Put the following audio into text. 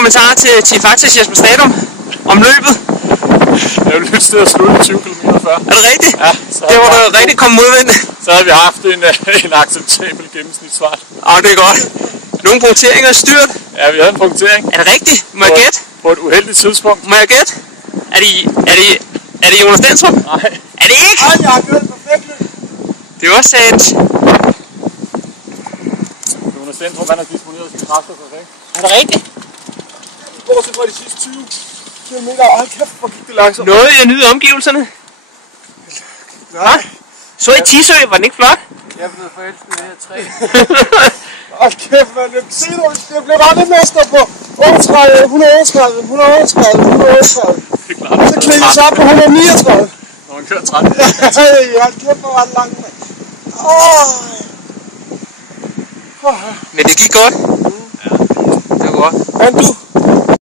kommentarer til faktisk Jesper Stadum om løbet? Jeg ville lytte til at slutte 20 km før. Er det rigtigt? Ja. Det var da rigtig kommet modvind. Så havde vi haft en acceptabel gennemsnitsfart. Det er godt. Nogle punkteringer styrt. Ja, vi havde en punktering. Er det rigtigt? Må jeg gætte? På et uheldigt tidspunkt. Må jeg gætte? Er det Jonas Dentrup? Nej. Er det ikke? Nej, jeg har gjort et perfekt løb. Det var sandt. Jonas Dentrup, han har disponeret sine kræfter perfekt. Er det rigtigt? Bortset fra de sidste 20 kilometer. Hold kæft, hvor gik det langsomt. Nåede jeg nyde omgivelserne? Nej. Så I Tisø, var den ikke flot? Jeg er blevet forelsket i det her træ. Hold kæft, man. Se nu, jeg blev bare mester på 38, 138, 138, 138. Det er klart. Så klikker jeg så op på 139. Når man kører 30. Hold kæft, hvor var det langt, mand. Men det gik godt. Ja, det var godt. Men du,